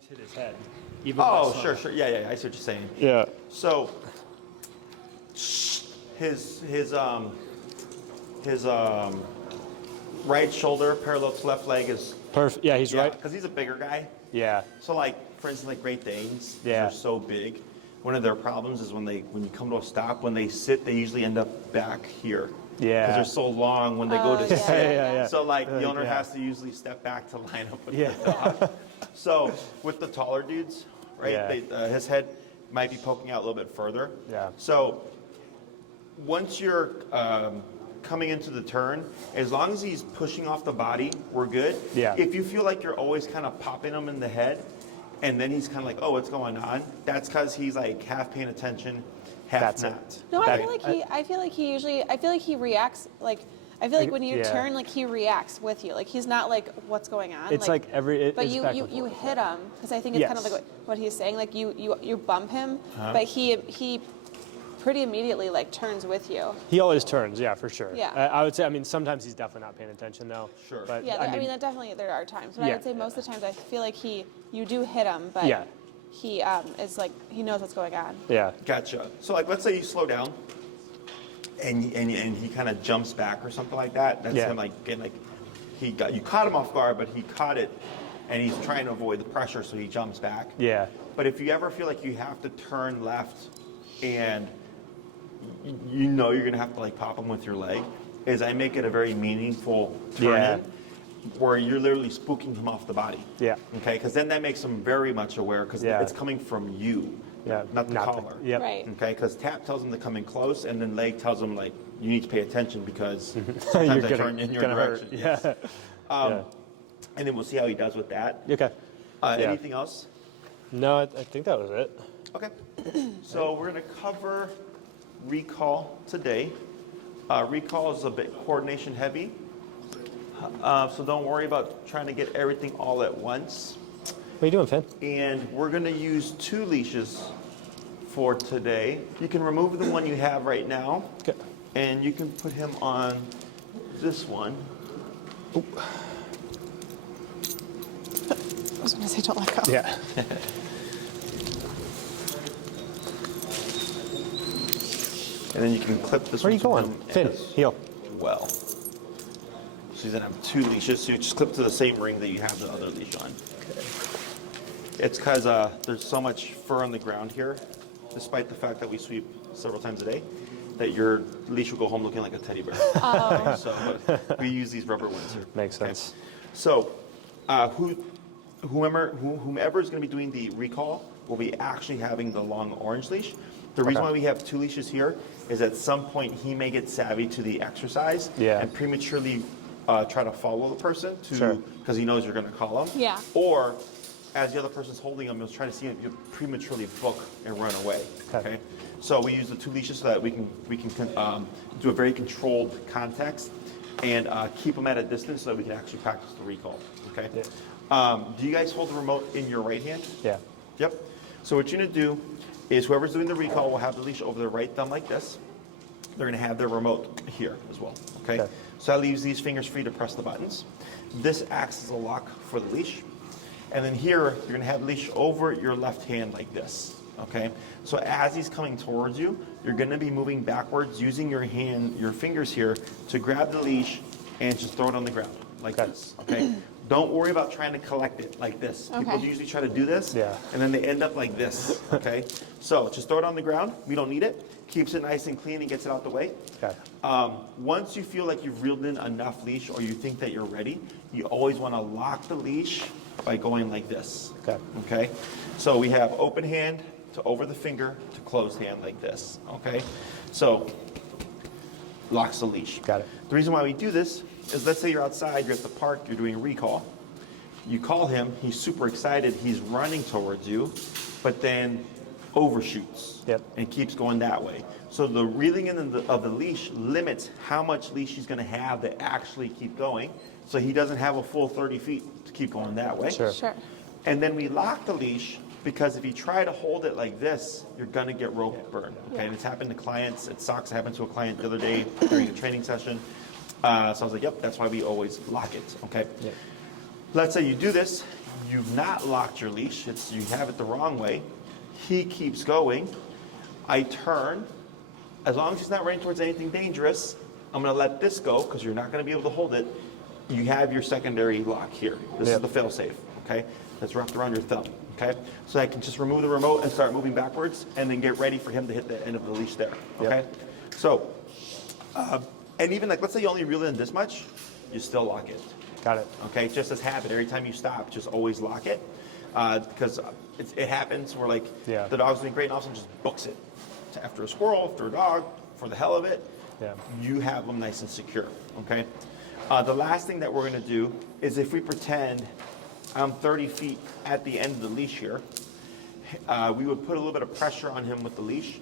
always hit his head. Even Oh, sure. Yeah. I see what you're saying. Yeah. So his right shoulder parallel to left leg is Perfect. Yeah, he's right. because he's a bigger guy. Yeah. So like, for instance, like Great Danes, Yeah. they're so big. One of their problems is when you come to a stop, when they sit, they usually end up back here. Yeah. Because they're so long when they go to sit. Yeah. So like the owner yeah. has to usually step back to line up with Yeah. the dog. So with the taller dudes, right, Yeah. his head might be poking out a little bit further. Yeah. So once you're coming into the turn, as long as he's pushing off the body, we're good. Yeah. If you feel like you're always kind of popping him in the head, and then he's kind of like, oh, what's going on? That's because he's like half paying attention, half That's not. it. No, I feel like he reacts like. I feel like when you turn, like he reacts with you. Like he's not like, what's going on? It's but it's you back and hit forth. him because I think it's kind of like what he's saying. Like you bump him, but he pretty immediately like turns with you. He always turns, yeah, for sure. Yeah. I would say, I mean, sometimes he's definitely not paying attention though. Sure. But Yeah, I mean that definitely there are times, but Yeah. I would say most of the times I feel like you do hit him, but Yeah. he is like he knows what's going on. Yeah. Gotcha. So like, let's say you slow down, and he kind of jumps back or something like that. That's him like getting like you caught him off guard, but he caught it, and he's trying to avoid the pressure, so he jumps back. Yeah. But if you ever feel like you have to turn left, and you know you're gonna have to like pop him with your leg, is I make it a very meaningful turn in, where you're literally spooking him off the body. Yeah. Okay, because then that makes him very much aware because it's coming from you. Yeah. Not the collar. Yep. Right. Okay, because tap tells him to come in close, and then leg tells him like you need to pay attention because You're sometimes I turn in your gonna direction. hurt. Yeah. And then we'll see how he does with that. Okay. Anything else? No, I think that was it. Okay. So we're going to cover recall today. Recall is a bit coordination heavy, so don't worry about trying to get everything all at once. What are you doing, Finn? And we're going to use 2 leashes for today. You can remove the one you have right now, Okay. and you can put him on this one. I was going to say don't let go. Yeah. And then you can clip this Where are one you going? to him Finn, as heel. well. So you're going to have 2 leashes, so you just clip to the same ring that you have the other leash on. It's because there's so much fur on the ground here, despite the fact that we sweep several times a day, that your leash will go home looking like a teddy bear. Oh. So we use these rubber ones here. Makes sense. So whomever is going to be doing the recall will be actually having the long orange leash. The reason why we have 2 leashes here is at some point he may get savvy to the exercise and prematurely try to follow the person because he knows you're going to call him. Yeah. Or as the other person's holding him, he'll try to see if you prematurely book and run away. Okay. So we use the 2 leashes so that we can do a very controlled context and keep them at a distance so that we can actually practice the recall. Okay. Yeah. Do you guys hold the remote in your right hand? Yeah. Yep. So what you're going to do is whoever's doing the recall will have the leash over their right thumb like this. They're going to have their remote here as well. Okay. So that leaves these fingers free to press the buttons. This acts as a lock for the leash. And then here, you're going to have the leash over your left hand like this. Okay. So as he's coming towards you, you're going to be moving backwards using your fingers here to grab the leash and just throw it on the ground like this. Okay. Don't worry about trying to collect it like this. Okay. People usually try to do this, and then they end up like this, okay? So just throw it on the ground. We don't need it. Keeps it nice and clean and gets it out the way. Okay. Once you feel like you've reeled in enough leash or you think that you're ready, you always want to lock the leash by going like this. Okay? So we have open hand to over the finger to closed hand like this, okay? So locks the leash. Got it. The reason why we do this is let's say you're outside, you're at the park, you're doing a recall. You call him, he's super excited, he's running towards you, but then overshoots and keeps going that way. So the reeling in of the leash limits how much leash he's going to have to actually keep going, so he doesn't have a full 30 feet to keep going that way. Sure. And then we lock the leash because if you try to hold it like this, you're going to get rope burn. Okay, and it's happened to clients. It sucks. It happened to a client the other day during a training session. So I was like, yep, that's why we always lock it. Okay. Let's say you do this, you've not locked your leash, you have it the wrong way. He keeps going. I turn. As long as he's not running towards anything dangerous, I'm going to let this go because you're not going to be able to hold it. You have your secondary lock here. This is the fail-safe, okay? That's wrapped around your thumb, okay? So I can just remove the remote and start moving backwards and then get ready for him to hit the end of the leash there, okay? So, and even like, let's say you only reel in this much, you still lock it. Got it. Okay, just as habit, every time you stop, just always lock it. Because it happens where like the dog's doing great and all of a sudden just books it. After a squirrel, after a dog, for the hell of it, you have them nice and secure, okay? The last thing that we're gonna do is if we pretend I'm 30 feet at the end of the leash here, we would put a little bit of pressure on him with the leash,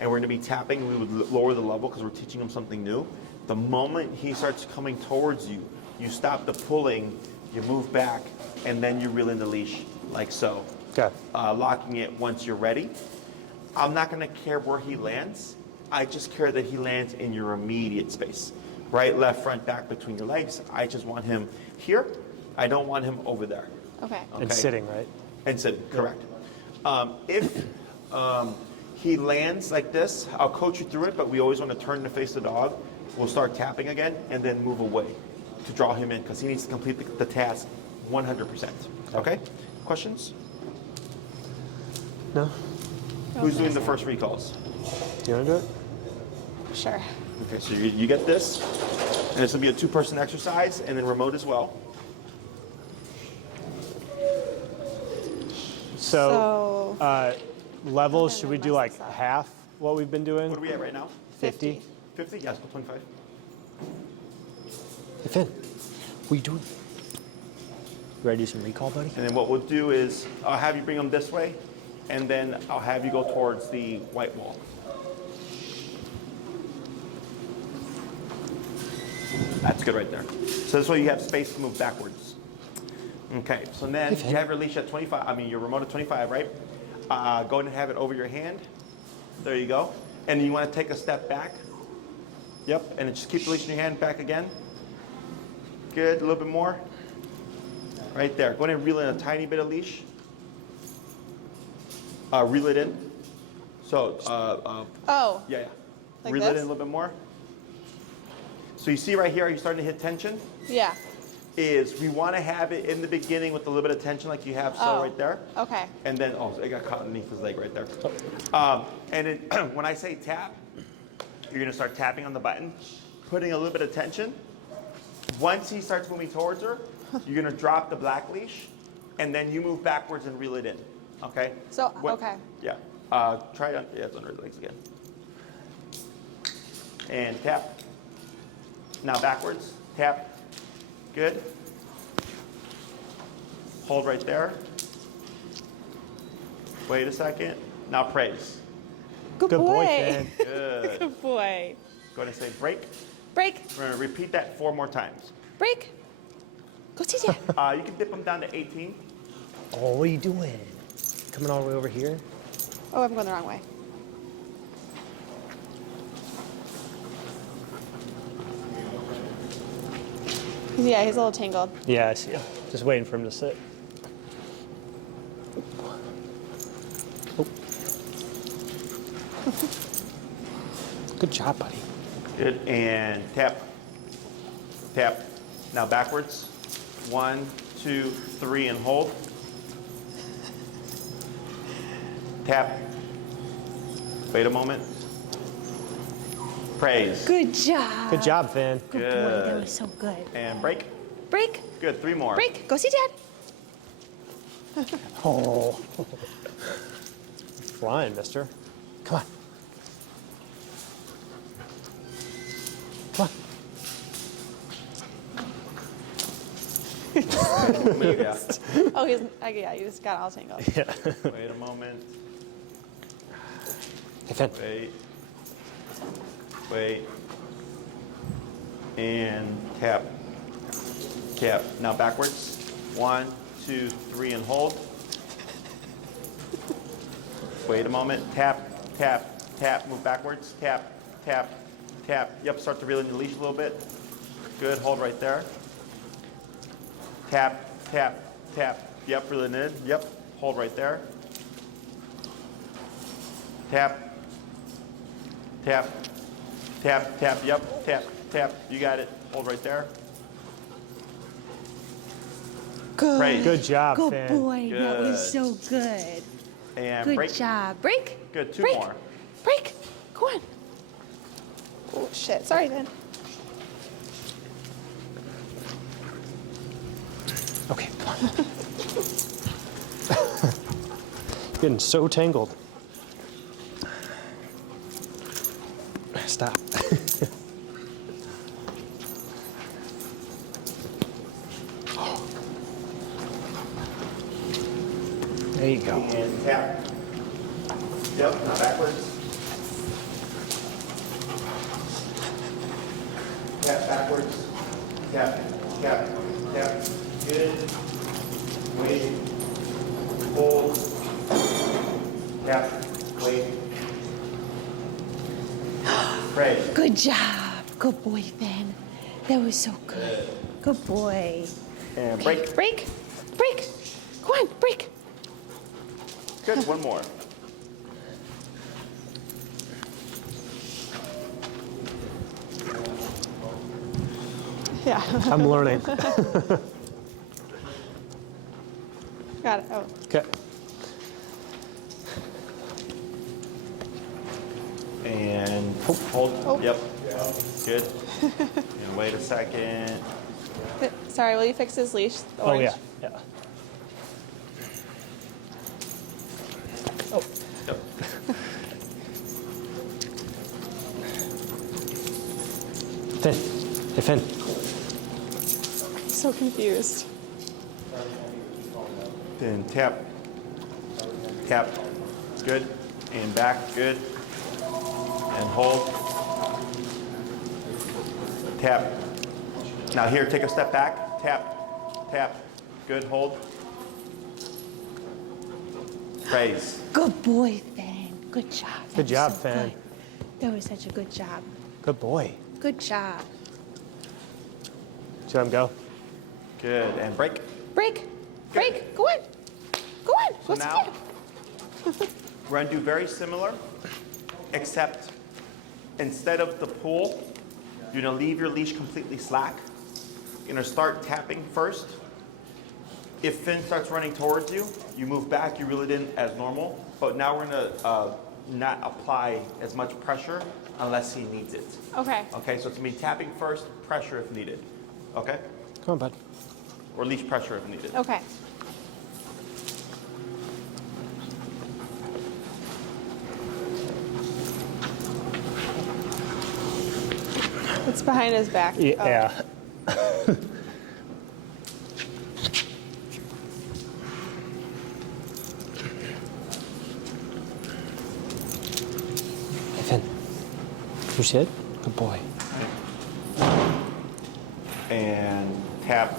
and we're gonna be tapping, we would lower the level because we're teaching him something new. The moment he starts coming towards you, you stop the pulling, you move back, and then you reel in the leash like so. Okay. Locking it once you're ready. I'm not gonna care where he lands. I just care that he lands in your immediate space. Right, left, front, back between your legs. I just want him here. I don't want him over there. Okay. And sitting, right? And sitting, correct. If he lands like this, I'll coach you through it, but we always want to turn to face the dog. We'll start tapping again and then move away to draw him in because he needs to complete the task 100%. Okay? Questions? No? Who's doing the first recalls? Do you want to do it? Sure. Okay, so you get this, and it's going to be a two-person exercise, and then remote as well. So levels, should we do like half what we've been doing? What are we at right now? 50? 50? Yes, go 25. Hey, Finn, what are you doing? You ready to do some recall, buddy? And then what we'll do is I'll have you bring them this way, and then I'll have you go towards the white wall. That's good right there. So this way you have space to move backwards. Okay, so then you have your leash at 25, your remote at 25, right? Go ahead and have it over your hand. There you go. And you want to take a step back. Yep, and then just keep the leash in your hand, back again. Good, a little bit more. Right there. Go ahead and reel in a tiny bit of leash. Reel it in. So, yeah. Like Reel it in this? a little bit more. So you see right here, are you starting to hit tension? Yeah. Is we want to have it in the beginning with a little bit of tension like you have so right there. Okay. And then, it got caught underneath his leg right there. And then when I say tap, you're going to start tapping on the button, putting a little bit of tension. Once he starts moving towards her, you're going to drop the black leash, and then you move backwards and reel it in. Okay? So, okay. Yeah. Try it. Yeah, it's under his legs again. And tap. Now backwards. Tap. Good. Hold right there. Wait a second. Now praise. Good boy, boy. Finn. Good. Good boy. Go ahead and say break. Break. We're going to repeat that 4 more times. Break. Go see Dad. You can dip them down to 18. Oh, what are you doing? Coming all the way over here? Oh, I'm going the wrong way. Yeah, he's a little tangled. Yeah, I see him. Just waiting for him to sit. Oh. Good job, buddy. Good. And tap. Tap. Now backwards. 1, 2, 3, and hold. Tap. Wait a moment. Praise. Good job. Good job, Finn. Good boy. That was so good. And break. Break. Good. 3 more. Break. Go see Dad. Oh. Flying, mister. Come on. Come on. Yeah. Oh, yeah, you just got all tangled. Yeah. Wait a moment. Hey, Finn. Wait. Wait. And tap. Tap. Now backwards. 1, 2, 3, and hold. Wait a moment. Tap, tap, tap. Move backwards. Tap, tap, tap. Yep, start to reel in the leash a little bit. Good. Hold right there. Tap, tap, tap. Yep, reel it in. Yep, hold right there. Tap, tap, tap, tap. Yep, tap, tap. You got it. Hold right there. Good. Praise. Good job, Good Finn. boy. That was so good. And Good break. job. Break. Good, two break. more. Break. Go on. Oh shit. Sorry, Finn. Okay, come on. Getting so tangled. Stop. There you go. And tap. Yep, now backwards. Tap backwards. Tap, tap, tap. Good. Wait. Hold. Tap. Wait. Praise. Good job. Good boy, Finn. That was so good. Good boy. And break. Break. Break. Go on. Break. Good, one more. Yeah. I'm learning. Got it. Oh. Okay. And hold. Oh. Yep. Good. And wait a second. Sorry. Will you fix his leash? The Oh, orange? yeah. Yeah. Oh. Yep. Finn. Hey, Finn. So confused. Then tap. Tap. Good. And back. Good. And hold. Tap. Now here, take a step back. Tap. Tap. Good. Hold. Praise. Good boy, Finn. Good job. That Good was job, so Finn. good. That was such a good job. Good boy. Good job. Should I let him go? Good. And break. Break. Break. Go on. Go on. So What's now, it? we're going to do very similar, except instead of the pull, you're going to leave your leash completely slack. You're going to start tapping first. If Finn starts running towards you, you move back, you reel it in as normal. But now we're going to not apply as much pressure unless he needs it. Okay. Okay, so it's going to be tapping first, pressure if needed. Okay? Come on, bud. Or leash pressure if needed. Okay. It's behind his back. Yeah. Hey, Finn. You sit? Good boy. And tap,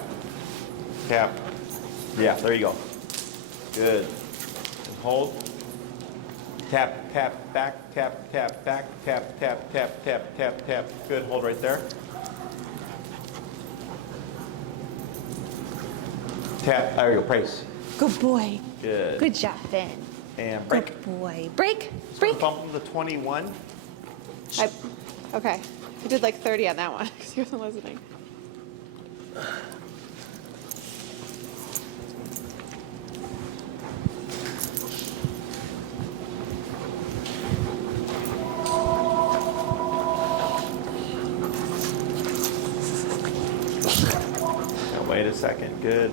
tap. Yeah, there you go. Good. And hold. Tap, tap, back, tap, tap, back, tap, tap, tap, tap, tap, tap. Good, hold right there. Tap, there you go, praise. Good boy. Good. Good job, Finn. And break. Good boy. Break. So Break. bump him to 21. Okay. I did like 30 on that one because he wasn't listening. Now wait a second, good.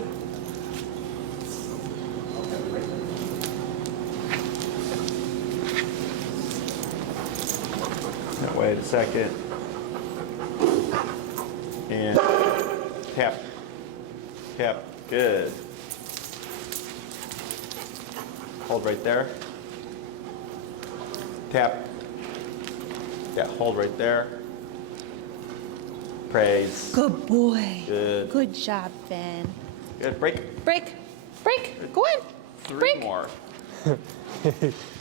Now wait a second. And tap, tap, good. Hold right there. Tap. Yeah, hold right there. Praise. Good boy. Good. Good job, Finn. Good. Break. Break. Break. Go on. 3 Break. more.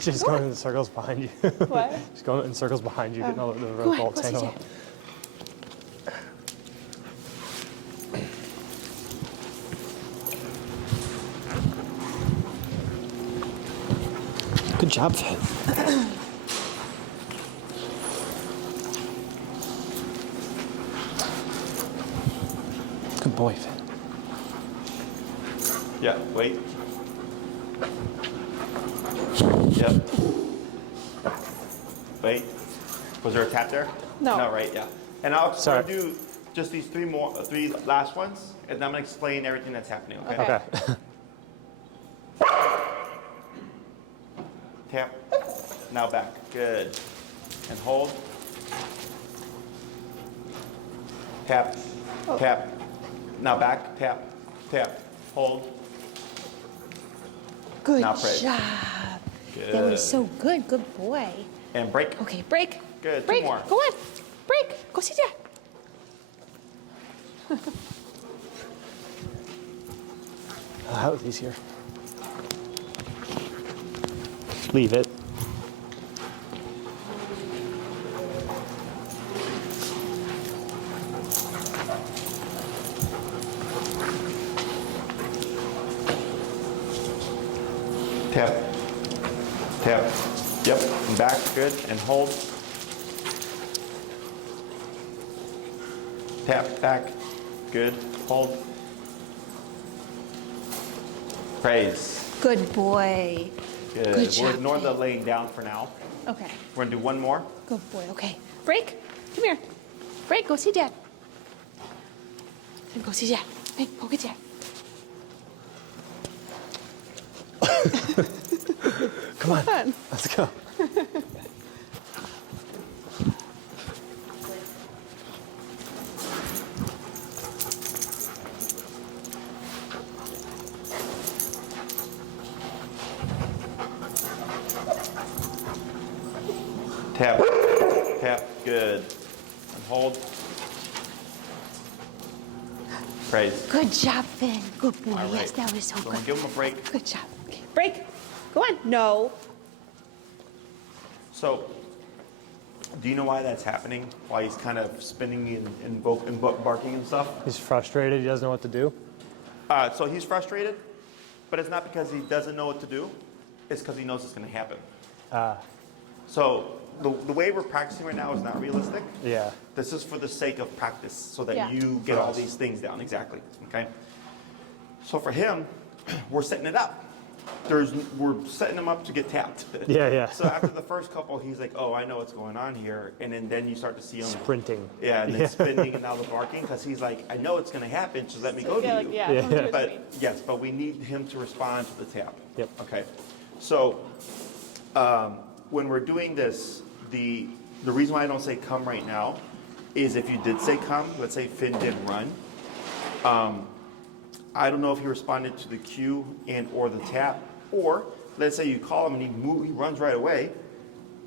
She's going in circles behind you. What? She's going in circles behind you, getting all the Go on. rope all What's he tangled do? up. Good job, Finn. Good boy, Finn. Yeah, wait. Yep. Wait. Was there a tap there? No. No, right, yeah. And I'll Sorry. do just these three last ones, and then I'm gonna explain everything that's happening, okay? Okay. Tap. Now back. Good. And hold. Tap. Tap. Now back. Tap. Tap. Hold. Good Now pray. job. Good. That was so good. Good boy. And break. Okay, break. Good. Two Break. more. Go on. Break. Go sit down. That was easier. Leave it. Tap. Tap. Yep. And back. Good. And hold. Tap. Back. Good. Hold. Praise. Good boy. Good. Good We're job, ignoring the Finn. laying down for now. Okay. We're gonna do one more. Good boy. Okay. Break. Come here. Break. Go see Dad. Finn, go see Dad. Finn, go get Dad. Come on. Fun. Let's go. Tap. Tap. Good. And hold. Praise. Good job, Finn. Good boy. All Yes, right. that was so So good. we'll give him a break. Good job. Okay. Break. Go on. No. So, do you know why that's happening? Why he's kind of spinning and barking and stuff? He's frustrated. He doesn't know what to do. So he's frustrated, but it's not because he doesn't know what to do. It's because he knows it's going to happen. So the way we're practicing right now is not realistic. Yeah. This is for the sake of practice, so that Yeah. you get all these things down exactly. Okay. So for him, we're setting it up. We're setting him up to get tapped. Yeah, yeah. So after the first couple, he's like, "Oh, I know what's going on here," and then you start to see him Sprinting. Yeah, and then spinning and now the barking because he's like, "I know it's going to happen. Just let me go to Yeah, you." like, yeah, Yeah. come do it to But me. yes, but we need him to respond to the tap. Yep. Okay. So when we're doing this, the reason why I don't say come right now is if you did say come, let's say Finn did run. I don't know if he responded to the cue and or the tap, or let's say you call him and he runs right away.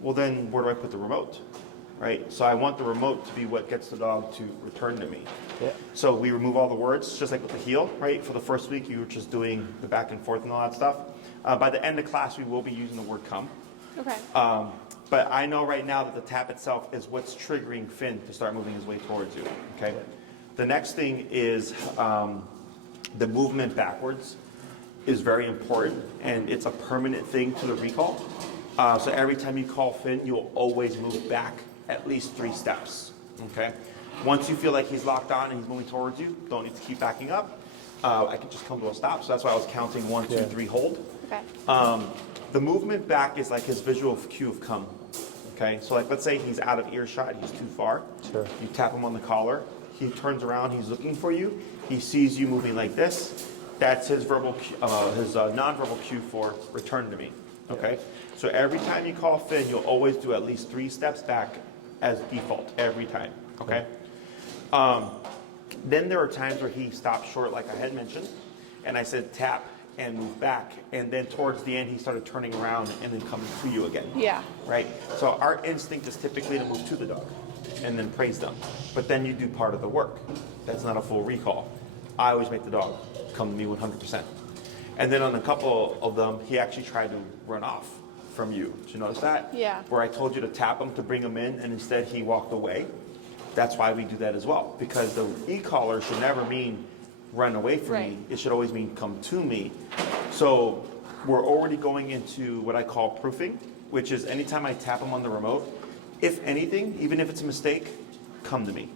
Well, then where do I put the remote? Right. So I want the remote to be what gets the dog to return to me. Yeah. So we remove all the words, just like with the heel, right? For the first week, you were just doing the back and forth and all that stuff. By the end of class, we will be using the word come. Okay. But I know right now that the tap itself is what's triggering Finn to start moving his way towards you, okay? The next thing is the movement backwards is very important, and it's a permanent thing to the recall. So every time you call Finn, you'll always move back at least 3 steps, okay? Once you feel like he's locked on and he's moving towards you, don't need to keep backing up. I can just come to a stop. So that's why I was counting 1, 2, 3, hold. Okay. The movement back is like his visual cue of come. Okay, so like let's say he's out of earshot, he's too far. Sure. You tap him on the collar. He turns around, he's looking for you. He sees you moving like this. That's his verbal, his nonverbal cue for return to me. Okay, so every time you call Finn, you'll always do at least 3 steps back as default every time. Okay. Then there are times where he stops short, like I had mentioned, and I said tap and move back, and then towards the end he started turning around and then coming to you again. Yeah. Right? So our instinct is typically to move to the dog and then praise them. But then you do part of the work. That's not a full recall. I always make the dog come to me 100%. And then on a couple of them, he actually tried to run off from you. Did you notice that? Yeah. Where I told you to tap him to bring him in, and instead he walked away. That's why we do that as well. Because the e-collar should never mean run away from me. Right. It should always mean come to me. So we're already going into what I call proofing, which is anytime I tap him on the remote, if anything, even if it's a mistake, come to me.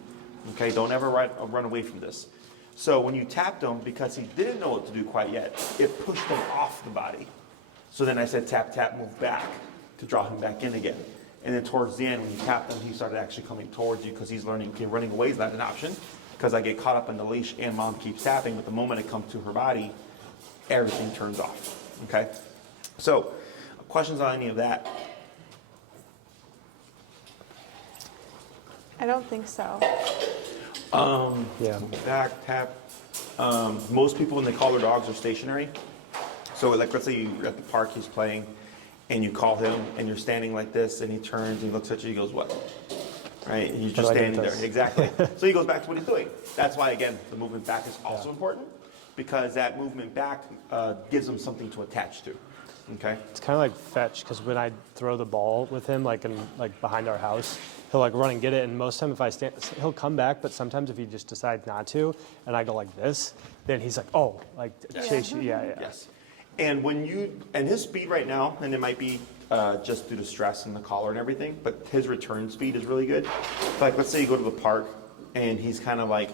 Okay, don't ever run away from this. So when you tapped him, because he didn't know what to do quite yet, it pushed him off the body. So then I said, tap, tap, move back to draw him back in again. And then towards the end, when you tapped him, he started actually coming towards you because he's learning, okay, running away is not an option because I get caught up in the leash and mom keeps tapping, but the moment it comes to her body, everything turns off, okay? So, questions on any of that? I don't think so. Yeah. Back, tap. Most people, when they call their dogs, are stationary. So like, let's say you're at the park, he's playing, and you call him, and you're standing like this, and he turns, and he looks at you, he goes, what? Right? And he's just standing there. Exactly. So he goes back to what he's doing. That's why, again, the movement back is also important, because that movement back gives him something to attach to. Okay? It's kind of like fetch, because when I throw the ball with him, like behind our house, he'll like run and get it, and most time if I stand, he'll come back, but sometimes if he just decides not to, and I go like this, then he's like, oh, like chase you, yeah. Yes. And and his speed right now, and it might be just due to stress and the collar and everything, but his return speed is really good. Like, let's say you go to the park, and he's kind of like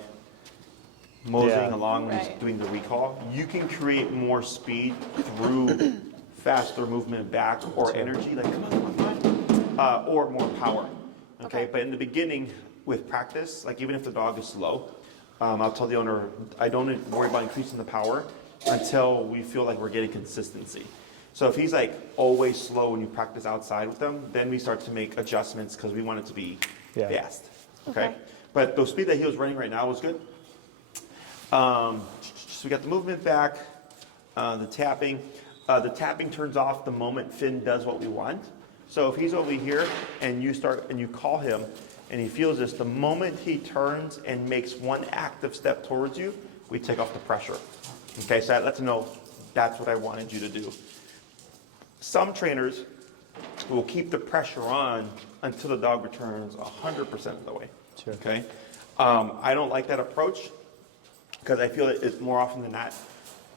moseying along when he's doing the recall. You can create more speed through faster movement back or energy, like, come on, or more power. Okay, but in the beginning, with practice, like even if the dog is slow, I'll tell the owner, I don't worry about increasing the power until we feel like we're getting consistency. So if he's like always slow when you practice outside with them, then we start to make adjustments because we want it to be fast. Okay? But the speed that he was running right now was good. So we got the movement back, the tapping. The tapping turns off the moment Finn does what we want. So if he's over here and you call him and he feels this, the moment he turns and makes one active step towards you, we take off the pressure. Okay, so that lets him know that's what I wanted you to do. Some trainers will keep the pressure on until the dog returns 100% of the way. Sure. Okay, I don't like that approach because I feel it's more often than not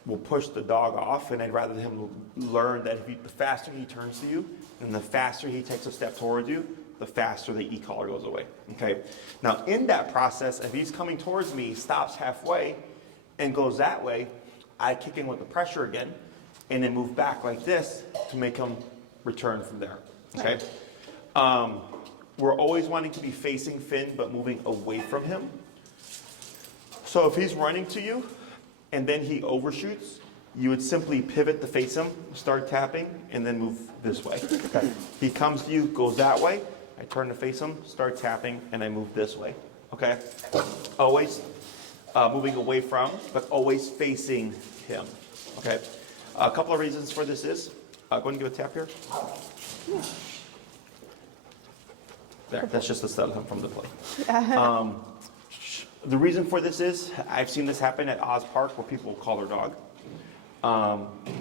will push the dog off, and I'd rather him learn that the faster he turns to you and the faster he takes a step towards you, the faster the e-collar goes away. Okay. Now in that process, if he's coming towards me, he stops halfway and goes that way, I kick in with the pressure again, and then move back like this to make him return from there. Okay. We're always wanting to be facing Finn, but moving away from him. So if he's running to you, and then he overshoots, you would simply pivot to face him, start tapping, and then move this way. Okay. He comes to you, goes that way, I turn to face him, start tapping, and I move this way. Okay? Always moving away from, but always facing him. Okay? A couple of reasons for this is, go ahead and give a tap here. There, that's just the setup from the play. The reason for this is, I've seen this happen at Oz Park where people call their dog.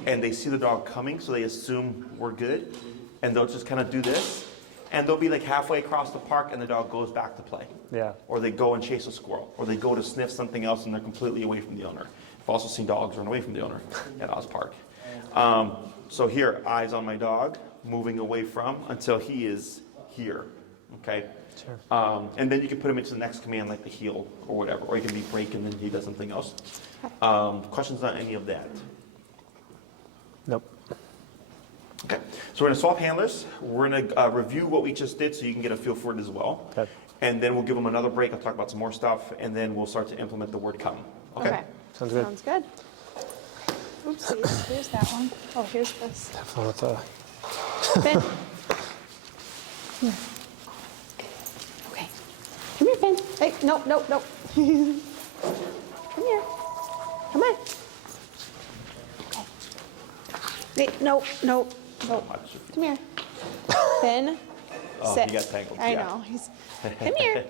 And they see the dog coming, so they assume we're good. And they'll just kind of do this. And they'll be like halfway across the park and the dog goes back to play. Yeah. Or they go and chase a squirrel. Or they go to sniff something else and they're completely away from the owner. I've also seen dogs run away from the owner at Oz Park. So here, eyes on my dog, moving away from until he is here. Okay? Sure. And then you can put him into the next command, like the heel or whatever, or he can be break and then he does something else. Questions on any of that? Nope. Okay. So we're going to swap handlers. We're going to review what we just did so you can get a feel for it as well. Okay. And then we'll give them another break. I'll talk about some more stuff, and then we'll start to implement the word come. Okay. Sounds good. Sounds good. Oopsies. Here's that one. Oh, here's this. Definitely with the... Finn. Here. Okay. Come here, Finn. Hey, no. Come here. Come on. Okay. Wait, no. Come here. Finn. Oh, sit. he got tangled. I know. Come here.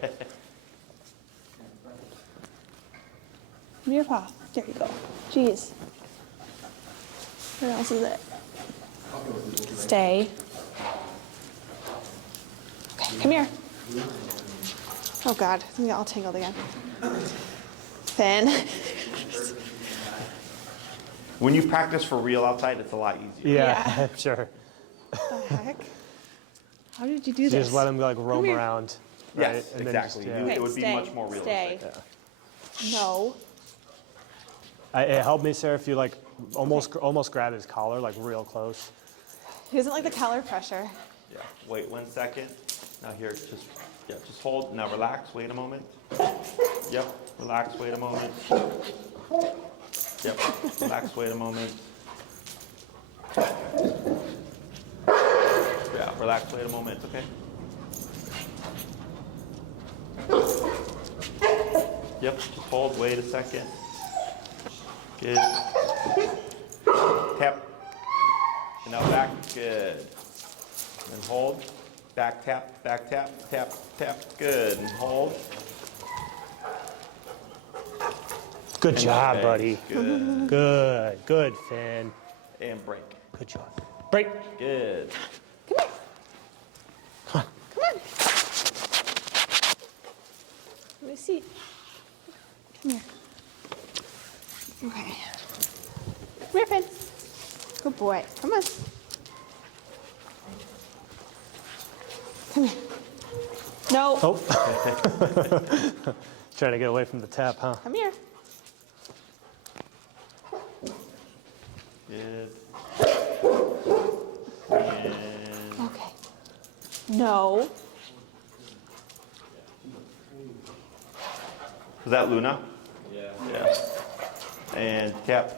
Come here, paw. There you go. Jeez. Where else is it? Stay. Okay, come here. Oh God, I'm all tangled again. Finn. When you practice for real outside, it's a lot easier. Yeah, sure. What the heck? How did you do You this? just let him like roam here. around. Right? Yes, And then exactly. just, yeah. Okay, It would be stay, much more realistic. stay. No. It helped me, Sarah, if you like almost grab his collar like real close. He doesn't like the collar pressure. Yeah. Wait 1 second. Now here, just hold. Now relax. Wait a moment. Yep. Relax. Wait a moment. Yep. Relax. Wait a moment. Yeah. Relax. Wait a moment. Okay. Yep. Just hold. Wait a second. Good. Tap. And now back. Good. And hold. Back tap, tap, tap. Good. And hold. Good job, Okay, buddy. Good. Good, Finn. And break. Good job. Break. Good. Come here. Come on. Come on. Let me see. Come here. Okay. Come here, Finn. Good boy. Come on. Come here. No. Oh. Trying to get away from the tap, huh? Come here. Good. And Okay. No. was that Luna? Yeah. And tap.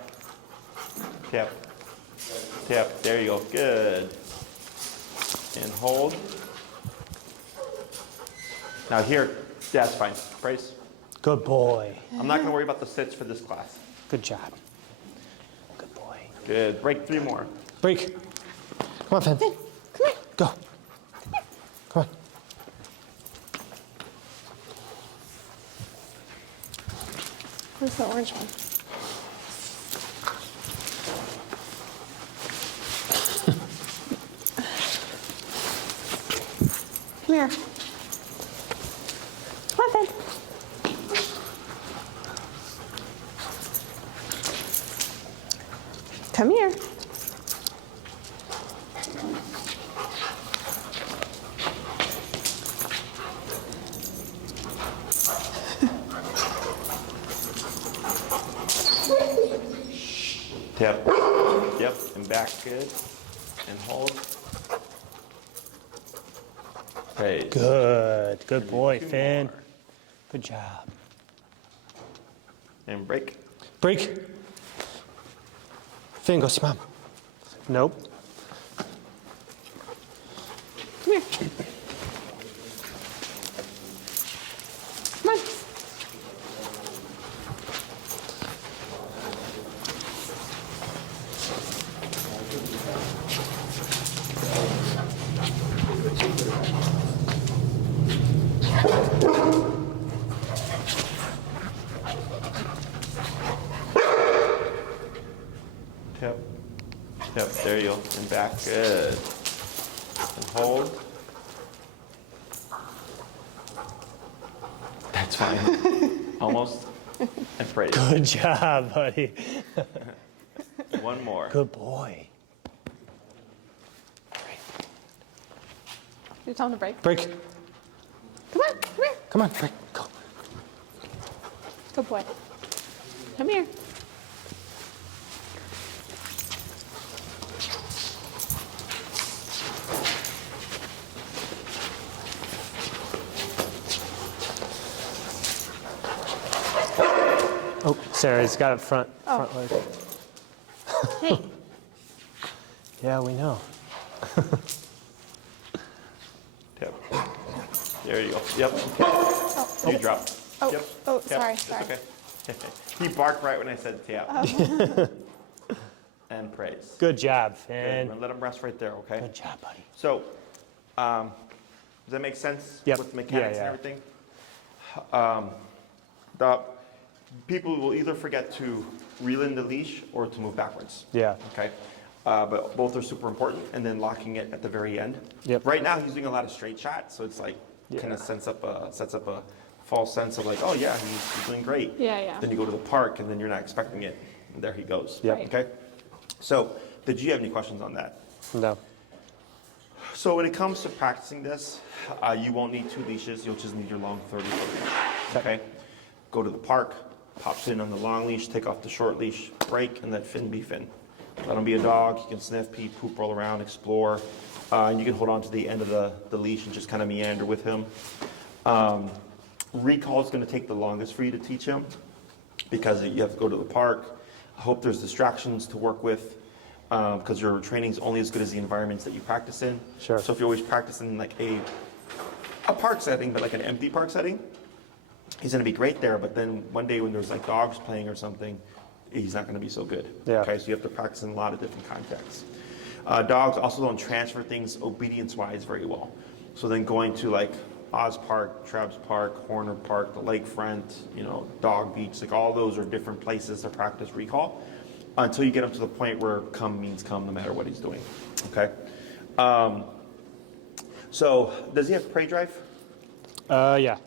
Tap. Tap. There you go. Good. And hold. Now here, that's fine. Praise. Good boy. I'm not going to worry about the sits for this class. Good job. Good boy. Good. Break 3 more. Break. Come on, Finn. Finn, come here. Go. Come on. Where's the orange one? Come here. Come on, Finn. Come here. Tap. Yep. And back. Good. And hold. Praise. Good. Good boy, 2 Finn. more. Good job. And break. Break. Finn, go see mom. Nope. Come here. Come on. Tap. Tap. There you go. And back. Good. And hold. That's fine. Almost. And praise. Good job, buddy. 1 more. Good boy. You tell him to break. Break. Come on. Come here. Come on, break. Go. Good boy. Come here. Oh, Sarah, he's got it front leg. Hey. Yeah, we know. Tap. There you go. Yep. You drop. Oh, Yep. oh, Tap. sorry, It's sorry. okay. He barked right when I said tap. And praise. Good job, Good. Finn. Let him rest right there, okay? Good job, buddy. So, does that make sense Yep. with the mechanics Yeah, and yeah. everything? The people will either forget to reel in the leash or to move backwards. Yeah. Okay. But both are super important, and then locking it at the very end. Yep. Right now, he's doing a lot of straight shots, so it's like kind Yeah. of sets up a false sense of like, oh yeah, he's doing great. Yeah, yeah. Then you go to the park, and then you're not expecting it. And there he goes. Yep. Okay. So did you have any questions on that? No. So when it comes to practicing this, you won't need 2 leashes. You'll just need your long 30-foot leash. Okay. Go to the park, pop Finn on the long leash, take off the short leash, break, and let Finn be Finn. Let him be a dog. He can sniff, pee, poop, roll around, explore. And you can hold on to the end of the leash and just kind of meander with him. Recall is going to take the longest for you to teach him because you have to go to the park. I hope there's distractions to work with because your training is only as good as the environments that you practice in. Sure. So if you're always practicing like a park setting, but like an empty park setting, he's going to be great there. But then one day when there's like dogs playing or something, he's not going to be so good. Yeah. Okay, so you have to practice in a lot of different contexts. Dogs also don't transfer things obedience-wise very well. So then going to like Oz Park, Trabb's Park, Horner Park, the lakefront, Dog Beach, like all those are different places to practice recall until you get him to the point where come means come no matter what he's doing. Okay. So does he have prey drive? Yeah.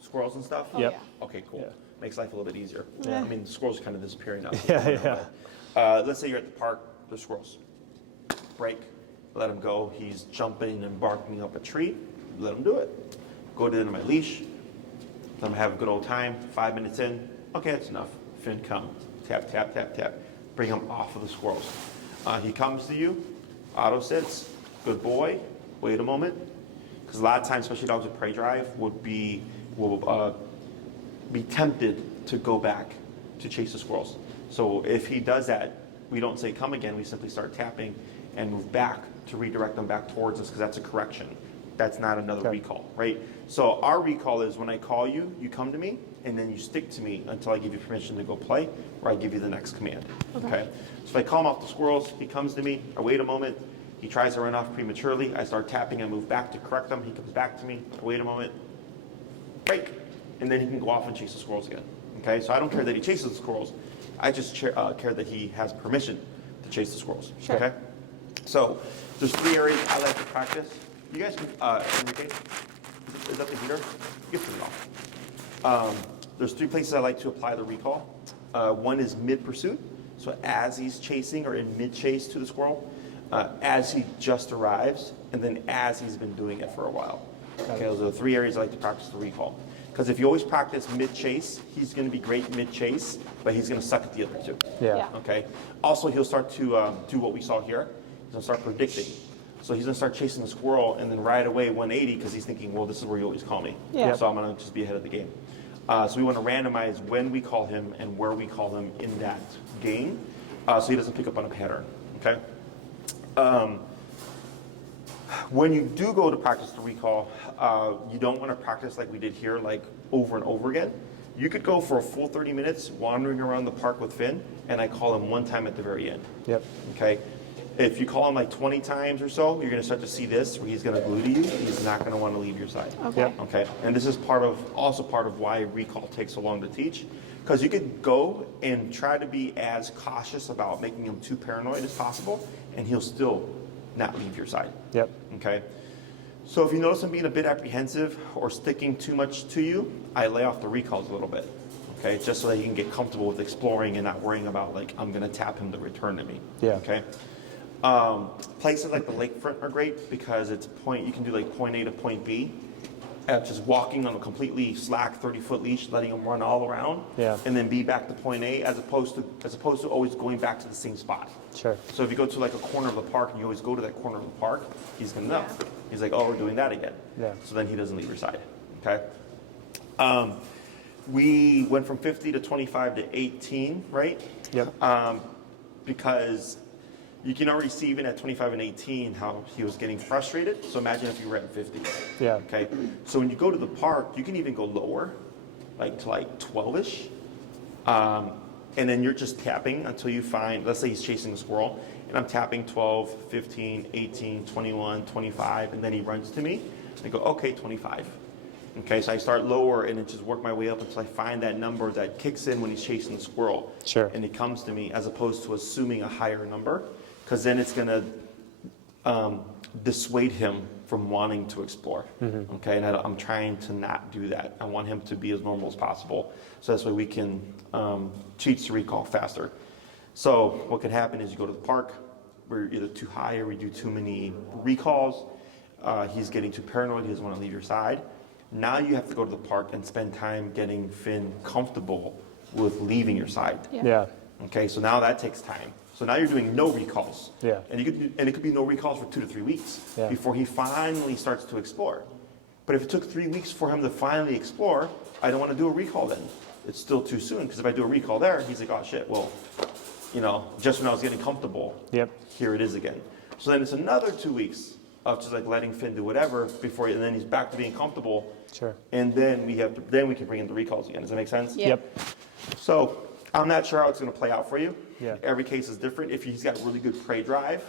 Squirrels and stuff? Oh, Yep. yeah. Okay, cool. Yeah. Makes life a little bit easier. Yeah. I mean, the squirrels are kind of disappearing now. Yeah. Let's say you're at the park, there's squirrels. Break, let him go. He's jumping and barking up a tree. Let him do it. Go to the end of my leash. Let him have a good old time. 5 minutes in. Okay, that's enough. Finn, come. Tap, tap, tap, tap. Bring him off of the squirrels. He comes to you. Auto sits. Good boy. Wait a moment. Because a lot of times, especially dogs with prey drive, will be tempted to go back to chase the squirrels. So if he does that, we don't say come again. We simply start tapping and move back to redirect them back towards us because that's a correction. That's not another recall, right? So our recall is when I call you, you come to me, and then you stick to me until I give you permission to go play, or I give you the next command, okay? So if I call him off the squirrels, he comes to me, I wait a moment, he tries to run off prematurely, I start tapping, I move back to correct him, he comes back to me, I wait a moment, break, and then he can go off and chase the squirrels again, okay? So I don't care that he chases the squirrels, I just care that he has permission to chase the squirrels, Sure. okay? So there's 3 areas I like to practice. You guys can, Enrique, is that the heater? You can turn it off. There's 3 places I like to apply the recall. One is mid-pursuit, so as he's chasing or in mid-chase to the squirrel, as he just arrives, and then as he's been doing it for a while. Okay, those are the 3 areas I like to practice the recall. Because if you always practice mid-chase, he's going to be great mid-chase, but he's going to suck at the other 2. Yeah. Okay. Also, he'll start to do what we saw here. He's going to start predicting. So he's going to start chasing the squirrel and then right away 180 because he's thinking, well, this is where you always call me. Yeah. So I'm going to just be ahead of the game. So we want to randomize when we call him and where we call him in that game so he doesn't pick up on a pattern. Okay. When you do go to practice the recall, you don't want to practice like we did here, like over and over again. You could go for a full 30 minutes wandering around the park with Finn, and I call him one time at the very end. Yep. Okay. If you call him like 20 times or so, you're going to start to see this, where he's going to glue to you. He's not going to want to leave your side. Okay. Yep. Okay. And this is also part of why recall takes so long to teach, because you could go and try to be as cautious about making him too paranoid as possible, and he'll still not leave your side. Yep. Okay. So if you notice him being a bit apprehensive or sticking too much to you, I lay off the recalls a little bit. Okay, just so that he can get comfortable with exploring and not worrying about like I'm going to tap him to return to me. Yeah. Okay. Places like the lakefront are great because it's you can do like point A to point B, just walking on a completely slack 30-foot leash, letting him run all around, Yeah. and then be back to point A as opposed to always going back to the same spot. Sure. So if you go to like a corner of the park and you always go to that corner of the park, he's gonna know. Yeah. He's like, oh, we're doing that again. Yeah. So then he doesn't leave your side. Okay. We went from 50 to 25 to 18, right? Yep. Because you can already see even at 25 and 18 how he was getting frustrated. So imagine if you were at 50. Yeah. Okay. So when you go to the park, you can even go lower, like to like 12-ish. And then you're just tapping until you find, let's say he's chasing a squirrel, and I'm tapping 12, 15, 18, 21, 25, and then he runs to me. I go, okay, 25. Okay, so I start lower and then just work my way up until I find that number that kicks in when he's chasing the squirrel. Sure. And he comes to me as opposed to assuming a higher number, because then it's going to dissuade him from wanting to explore. Mm-hmm. Okay, and I'm trying to not do that. I want him to be as normal as possible, so that's why we can teach the recall faster. So what can happen is you go to the park, we're either too high or we do too many recalls. He's getting too paranoid, he doesn't want to leave your side. Now you have to go to the park and spend time getting Finn comfortable with leaving your side. Yeah. Okay, so now that takes time. So now you're doing no recalls. Yeah. And it could be no recalls for 2 to 3 weeks Yeah. before he finally starts to explore. But if it took 3 weeks for him to finally explore, I don't want to do a recall then. It's still too soon, because if I do a recall there, he's like, oh shit, well, just when I was getting comfortable, Yep. here it is again. So then it's another 2 weeks of just like letting Finn do whatever and then he's back to being comfortable. Sure. And then we can bring in the recalls again. Does that make sense? Yeah. Yep. So I'm not sure how it's going to play out for you. Yeah. Every case is different. If he's got really good prey drive,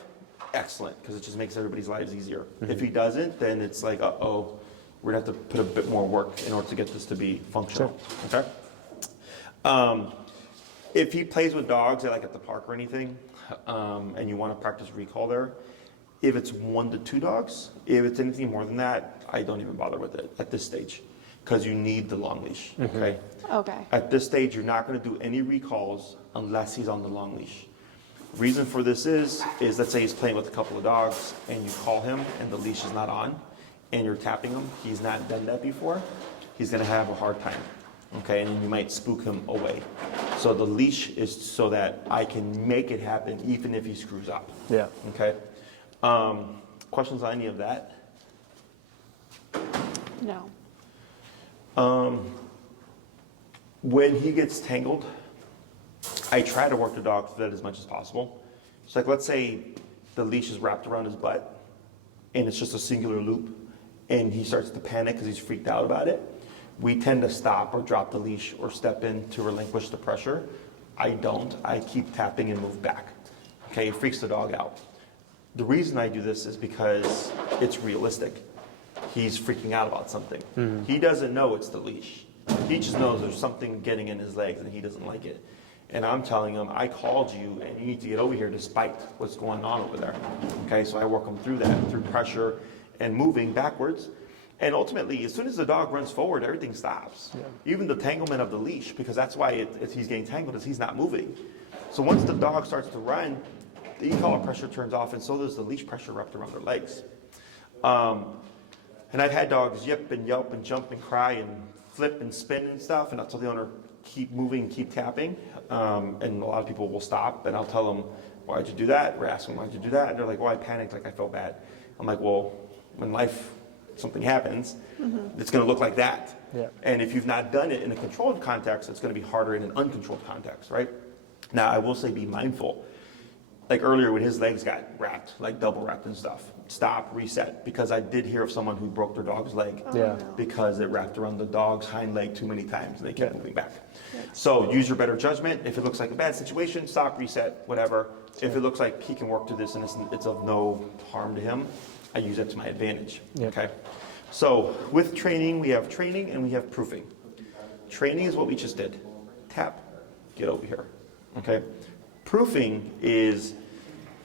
excellent, because it just makes everybody's lives easier. If he doesn't, then it's like, we're going to have to put a bit more work in order to get this to be functional. Sure. Okay? If he plays with dogs, like at the park or anything, and you want to practice recall there, if it's 1 to 2 dogs, if it's anything more than that, I don't even bother with it at this stage, because you need the long leash, okay? Okay. At this stage, you're not going to do any recalls unless he's on the long leash. Reason for this is let's say he's playing with a couple of dogs and you call him and the leash is not on and you're tapping him, he's not done that before, he's going to have a hard time, okay? And you might spook him away. So the leash is so that I can make it happen even if he screws up. Yeah. Okay? Questions on any of that? No. When he gets tangled, I try to work the dog through that as much as possible. So like let's say the leash is wrapped around his butt and it's just a singular loop and he starts to panic because he's freaked out about it. We tend to stop or drop the leash or step in to relinquish the pressure. I don't. I keep tapping and move back. Okay, it freaks the dog out. The reason I do this is because it's realistic. He's freaking out about something. He doesn't know it's the leash. He just knows there's something getting in his legs and he doesn't like it. And I'm telling him, I called you and you need to get over here despite what's going on over there. Okay, so I work him through that, through pressure and moving backwards. And ultimately, as soon as the dog runs forward, everything stops. Yeah. Even the tanglement of the leash, because that's why he's getting tangled, is he's not moving. So once the dog starts to run, the e-collar pressure turns off, and so does the leash pressure wrapped around their legs. And I've had dogs yip and yelp and jump and cry and flip and spin and stuff, and I'll tell the owner, keep moving, keep tapping. And a lot of people will stop, and I'll tell them, why'd you do that? We're asking, why'd you do that? And they're like, well, I panicked, like I felt bad. I'm like, well, when something happens, it's going to look like that. Yeah. And if you've not done it in a controlled context, it's going to be harder in an uncontrolled context, right? Now, I will say be mindful. Like earlier when his legs got wrapped, like double wrapped and stuff, stop, reset. Because I did hear of someone who broke their dog's leg because it wrapped around the dog's hind leg too many times and they kept moving back. So use your better judgment. If it looks like a bad situation, stop, reset, whatever. If it looks like he can work through this and it's of no harm to him, I use that to my advantage, okay? So with training, we have training and we have proofing. Training is what we just did. Tap, get over here, okay? Proofing is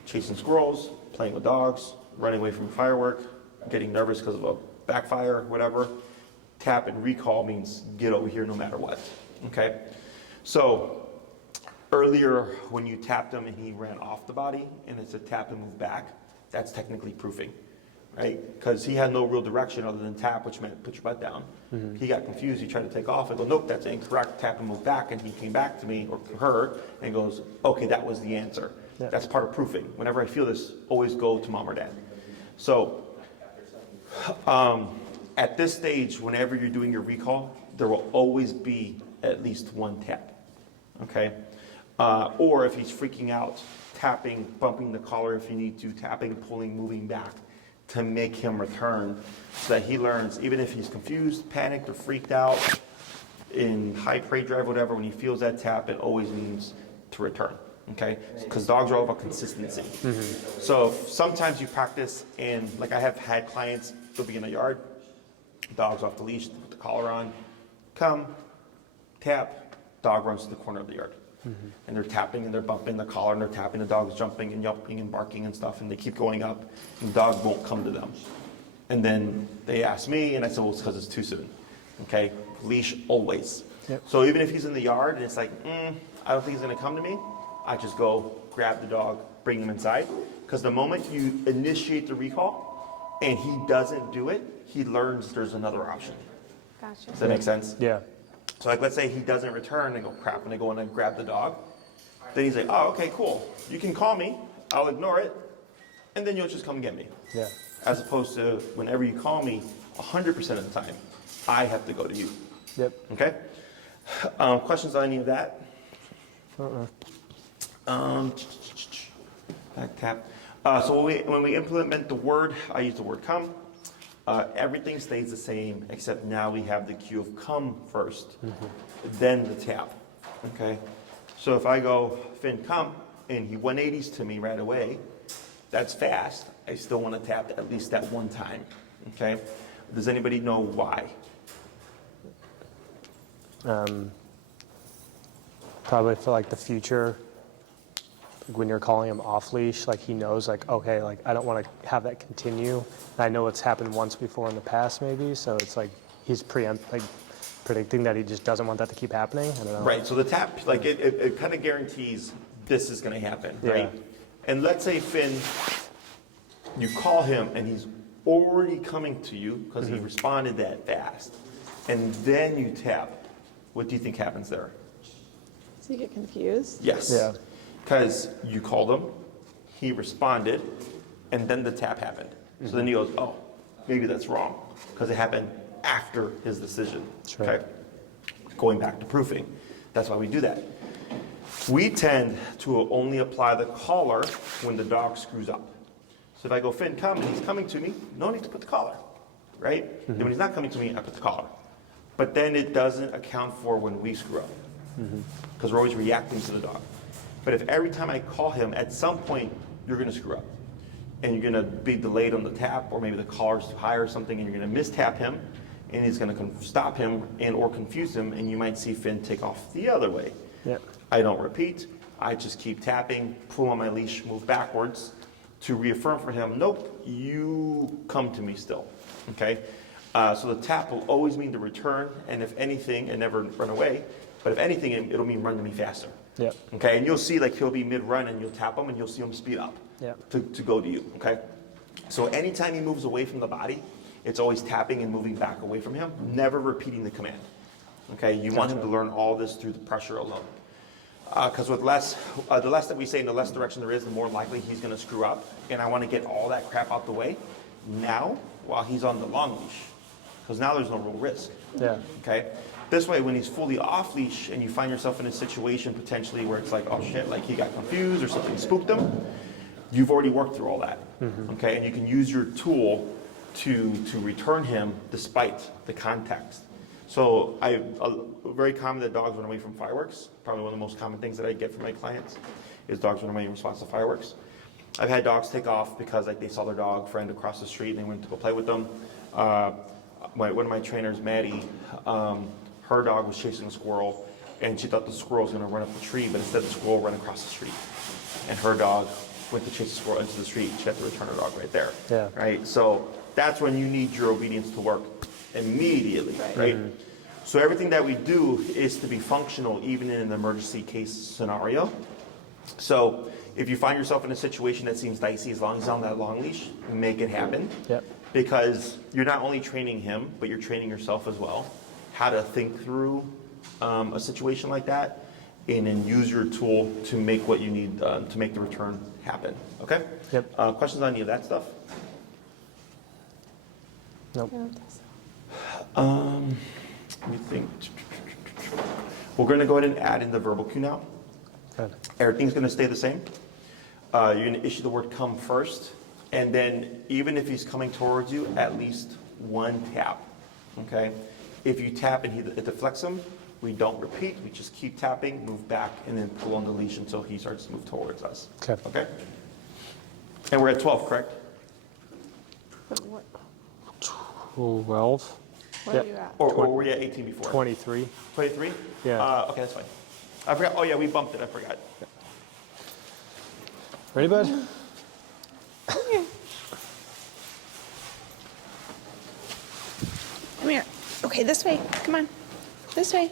chasing squirrels, playing with dogs, running away from firework, getting nervous because of a backfire, whatever. Tap and recall means get over here no matter what, okay? So earlier when you tapped him and he ran off the body and it's a tap and move back, that's technically proofing. Right? Because he had no real direction other than tap, which meant put your butt down. He got confused. He tried to take off. I go, nope, that's incorrect. Tap and move back. And he came back to me or her and goes, okay, that was the answer. Yeah. That's part of proofing. Whenever I feel this, always go to mom or dad. So at this stage, whenever you're doing your recall, there will always be at least one tap. Okay? Or if he's freaking out, tapping, bumping the collar if you need to, tapping, pulling, moving back, to make him return so that he learns, even if he's confused, panicked, or freaked out, in high prey drive, whatever, when he feels that tap, it always means to return, okay? Because dogs are all about consistency. So sometimes you practice, and like I have had clients, they'll be in a yard, dog's off the leash, put the collar on, come, tap, dog runs to the corner of the yard. And they're tapping and they're bumping the collar and they're tapping, the dog's jumping and yelping and barking and stuff, and they keep going up and the dog won't come to them. And then they ask me and I said, well, it's because it's too soon. Okay, leash always. So even if he's in the yard and it's like, I don't think he's gonna come to me, I just go grab the dog, bring him inside. Because the moment you initiate the recall and he doesn't do it, he learns there's another option. Gotcha. Does that make sense? Yeah. So like, let's say he doesn't return, and go, crap, and I go in and grab the dog. Then he's like, oh, okay, cool. You can call me, I'll ignore it, and then you'll just come get me. Yeah. As opposed to whenever you call me, 100% of the time, I have to go to you. Yep. Okay? Questions on any of that? Back tap. So when we implement the word, I use the word come. Everything stays the same, except now we have the cue of come first, then the tap. Okay? So if I go, Finn, come, and he 180s to me right away, that's fast. I still want to tap at least that one time. Okay? Does anybody know why? Probably for like the future, like when you're calling him off leash, like he knows, like, okay, like I don't want to have that continue. I know it's happened once before in the past, maybe. So it's like he's predicting that he just doesn't want that to keep happening. I don't know. Right. So the tap, like it kind of guarantees this is going to happen, right? Yeah. And let's say Finn, you call him and he's already coming to you because he responded that fast, and then you tap. What do you think happens there? Does he get confused? Yes. Yeah. Because you called him, he responded, and then the tap happened. So then he goes, oh, maybe that's wrong, because it happened after his decision. Sure. Okay. Going back to proofing. That's why we do that. We tend to only apply the collar when the dog screws up. So if I go, Finn, come, and he's coming to me, no need to put the collar, right? Then when he's not coming to me, I put the collar. But then it doesn't account for when we screw up, because we're always reacting to the dog. But if every time I call him, at some point, you're going to screw up. And you're going to be delayed on the tap, or maybe the collar's too high or something, and you're going to mistap him, and he's going to stop him and or confuse him, and you might see Finn take off the other way. Yeah. I don't repeat. I just keep tapping, pull on my leash, move backwards to reaffirm for him, nope, you come to me still, okay? So the tap will always mean the return, and if anything, and never run away, but if anything, it'll mean run to me faster. Yeah. Okay, and you'll see like he'll be mid-run and you'll tap him and you'll see him speed up to go to you, okay? So anytime he moves away from the body, it's always tapping and moving back away from him, never repeating the command. Okay, you want him to learn all this through the pressure alone. Because with less, the less that we say and the less direction there is, the more likely he's going to screw up. And I want to get all that crap out the way now while he's on the long leash. Because now there's no real risk. Yeah. Okay? This way, when he's fully off leash and you find yourself in a situation potentially where it's like, oh shit, like he got confused or something spooked him, you've already worked through all that. Okay? And you can use your tool to return him despite the context. So very common that dogs run away from fireworks. Probably one of the most common things that I get from my clients is dogs run away in response to fireworks. I've had dogs take off because like they saw their dog friend across the street and they went to go play with them. One of my trainers, Maddie, her dog was chasing a squirrel and she thought the squirrel was going to run up the tree, but instead the squirrel ran across the street. And her dog went to chase the squirrel into the street. She had to return her dog right there. Yeah. Right? So that's when you need your obedience to work immediately, right? So everything that we do is to be functional even in an emergency case scenario. So if you find yourself in a situation that seems dicey, as long as he's on that long leash, make it happen. Yep. Because you're not only training him, but you're training yourself as well, how to think through a situation like that, and then use your tool to make what you need to make the return happen. Okay? Yep. Questions on any of that stuff? Nope. I don't think so. Let me think. We're going to go ahead and add in the verbal cue now. Okay. Everything's going to stay the same. You're going to issue the word come first, and then even if he's coming towards you, at least one tap. Okay? If you tap and it deflects him, we don't repeat. We just keep tapping, move back, and then pull on the leash until he starts to move towards us. Okay. Okay? And we're at 12, correct? But what 12. are Yep. you at? Or were we at 18 before? 23. 23? Yeah. Okay, that's fine. I forgot. Oh, yeah, we bumped it. I forgot. Ready, bud? Come here. Okay, this way. Come on. This way.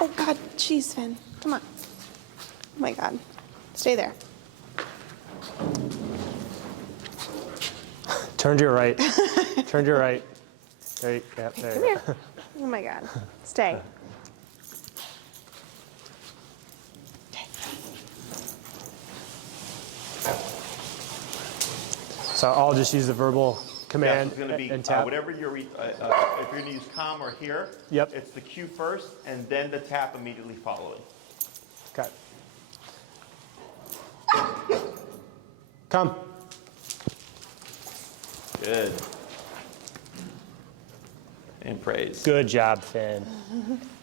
Oh, God. Jeez, Finn. Come on. Oh, my God. Stay there. Turn to your right. Turn to your right. There you, yeah, there Come you here. go. Oh my God. Stay. So I'll just use the verbal Yeah, so command it's going to be and tap. whatever you're, if you're going to use come or here, Yep. it's the cue first and then the tap immediately following. Okay. Come. Good. And praise. Good job, Finn.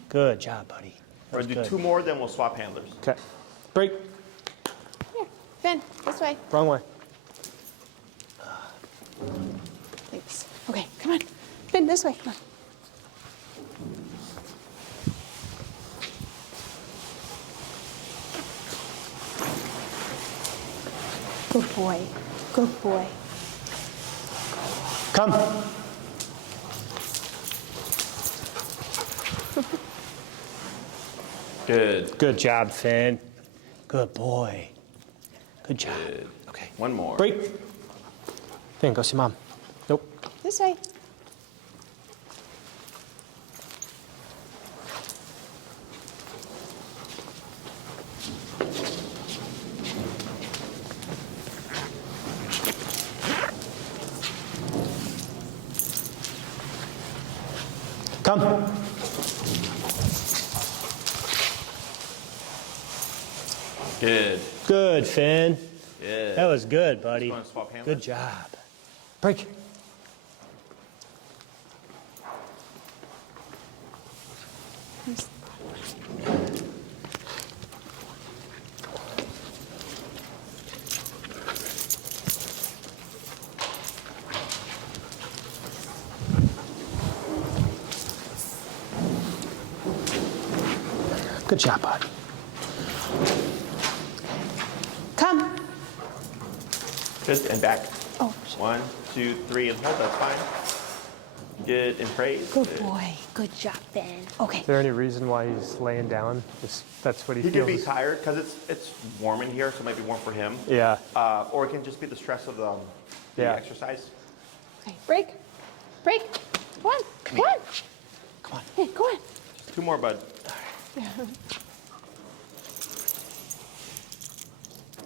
Good job, buddy. We're going to do 2 more, then we'll swap handlers. Okay. Break. Here. Finn, this way. Wrong way. Thanks. Okay, come on. Finn, this way. Come on. Good boy. Good boy. Come. Good. Good job, Finn. Good boy. Good job. Good. Okay. 1 more. Break. Finn, go see mom. Nope. This way. Come. Good. Good, Finn. Good. That was good, buddy. You want to swap handlers? Good job. Break. Good job, bud. Come. Good. And back. Oh, shit. 1, 2, 3, and hold. That's fine. Good. And praise. Good boy. Good job, Ben. Okay. Is there any reason why he's laying down? Just, that's what he He could feels. be tired because it's warm in here, so it might be warm for him. Yeah. Or it can just be the stress of the Yeah. exercise. Okay, break. Break. Come on. Come on. Come on. Hey, go on. 2 more, bud.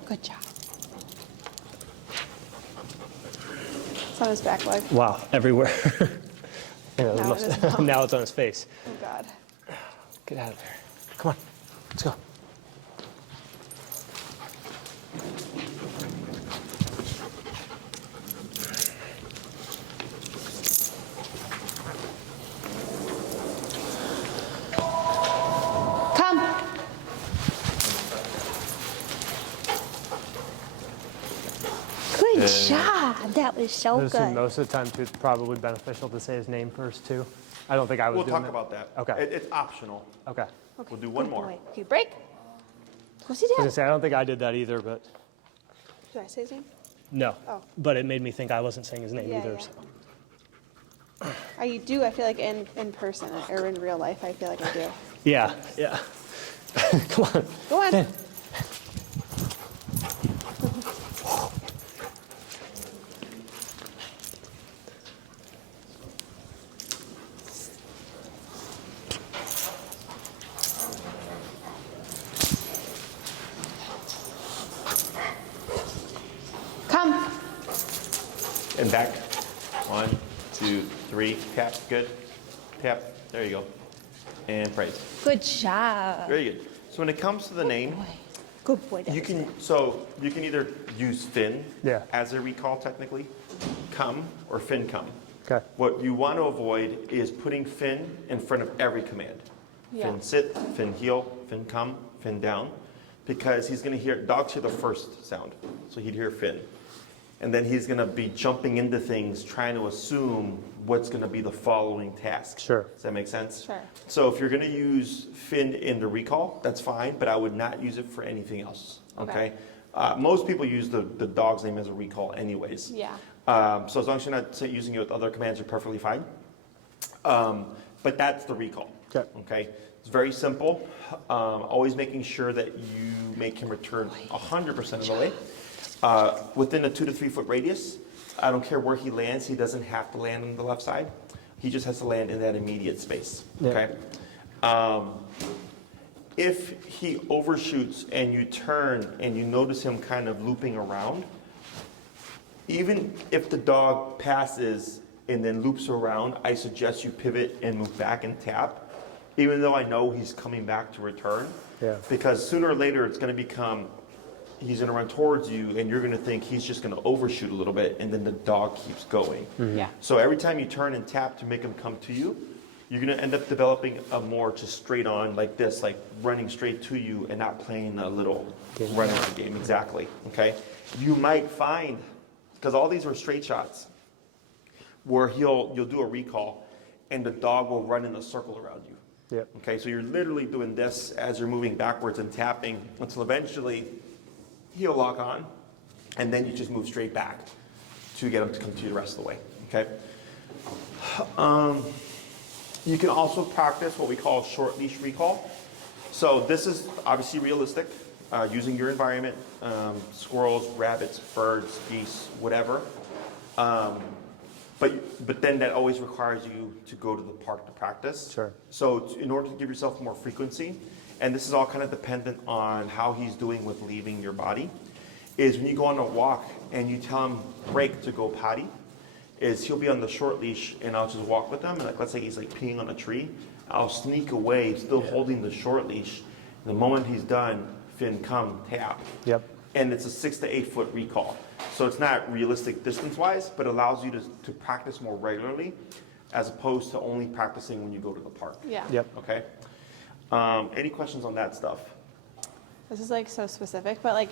Good job. It's on his back leg. Wow, everywhere. Yeah, Now it is not. now it's on his face. Oh, God. Get out of there. Come on. Let's go. Come. Good job. That was so Listen, good. most of the time, it's probably beneficial to say his name first, too. I don't think I was We'll doing talk it. about that. Okay. It's optional. Okay. Okay. We'll do 1 good more. boy. Okay, break. Go sit I was down. gonna say, I don't think I did that either, but Did I say his name? no. Oh. But it made me think I wasn't saying his name Yeah, either. yeah. So. I do. I feel like in person or in real life, I feel like I do. Yeah, yeah. Come on. Go on. Finn. Come. And back. 1, 2, 3. Tap. Good. Tap. There you go. And praise. Good job. Very good. So when it comes to the name, Boy. Good boy. That you was can either use Finn Yeah. as a recall technically, come or Finn come. Okay. What you want to avoid is putting Finn in front of every command. Yeah. Finn sit, Finn heel, Finn come, Finn down, because he's going to hear, dogs hear the first sound, so he'd hear Finn. And then he's going to be jumping into things, trying to assume what's going to be the following task. Sure. Does that make sense? Sure. So if you're going to use Finn in the recall, that's fine, but I would not use it for anything else. Okay. Most people use the dog's name as a recall anyways. Yeah. So as long as you're not say, using it with other commands, you're perfectly fine. But that's the recall. Okay. Okay. It's very simple. Always making sure that you make him return 100% of the way. Within a 2 to 3 foot radius, I don't care where he lands, he doesn't have to land on the left side. He just has to land in that immediate space, okay? If he overshoots and you turn and you notice him kind of looping around, even if the dog passes and then loops around, I suggest you pivot and move back and tap, even though I know he's coming back to return. Yeah. Because sooner or later it's going to become, he's going to run towards you and you're going to think he's just going to overshoot a little bit and then the dog keeps going. Yeah. So every time you turn and tap to make him come to you, you're going to end up developing a more just straight on like this, like running straight to you and not playing a little run around game. Exactly. Okay. You might find, because all these are straight shots, where you'll do a recall and the dog will run in a circle around you. Yep. Okay. So you're literally doing this as you're moving backwards and tapping until eventually he'll lock on, and then you just move straight back to get him to come to you the rest of the way. Okay. You can also practice what we call short leash recall. So this is obviously realistic, using your environment, squirrels, rabbits, birds, geese, whatever. But then that always requires you to go to the park to practice. Sure. So in order to give yourself more frequency, and this is all kind of dependent on how he's doing with leaving your body, is when you go on a walk and you tell him break to go potty, is he'll be on the short leash and I'll just walk with him, and like let's say he's like peeing on a tree, I'll sneak away still holding the short leash. The moment he's done, Finn, come, tap. Yep. And it's a 6 to 8 foot recall. So it's not realistic distance wise, but allows you to practice more regularly as opposed to only practicing when you go to the park. Yeah. Yep. Okay. Any questions on that stuff? This is like so specific, but like,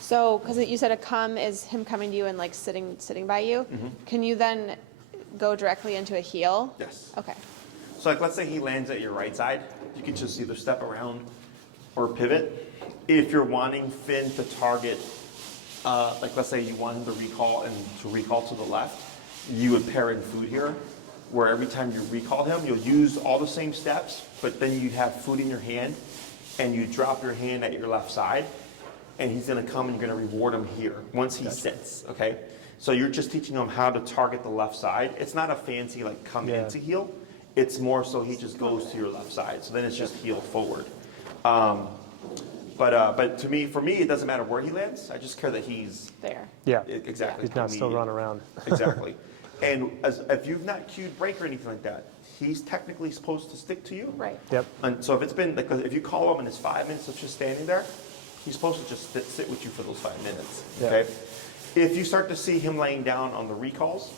so because you said a come is him coming to you and like sitting by you. Mm-hmm. Can you then go directly into a heel? Yes. Okay. So like let's say he lands at your right side, you can just either step around or pivot. If you're wanting Finn to target, like let's say you want him to recall to the left, you would pair in food here, where every time you recall him, you'll use all the same steps, but then you'd have food in your hand, and you drop your hand at your left side, and he's going to come and you're going to reward him here once he sits, okay? So you're just teaching him how to target the left side. It's not a fancy like come into heel. It's more so he just goes to your left side. So then it's just heel forward. But for me, it doesn't matter where he lands. I just care that he's There. Yeah. exactly. He's not still running around. Exactly. And if you've not cued break or anything like that, he's technically supposed to stick to you. Right. Yep. And so if it's been like if you call him and it's 5 minutes of just standing there, he's supposed to just sit with you for those 5 minutes. Yeah. Okay. If you start to see him laying down on the recalls,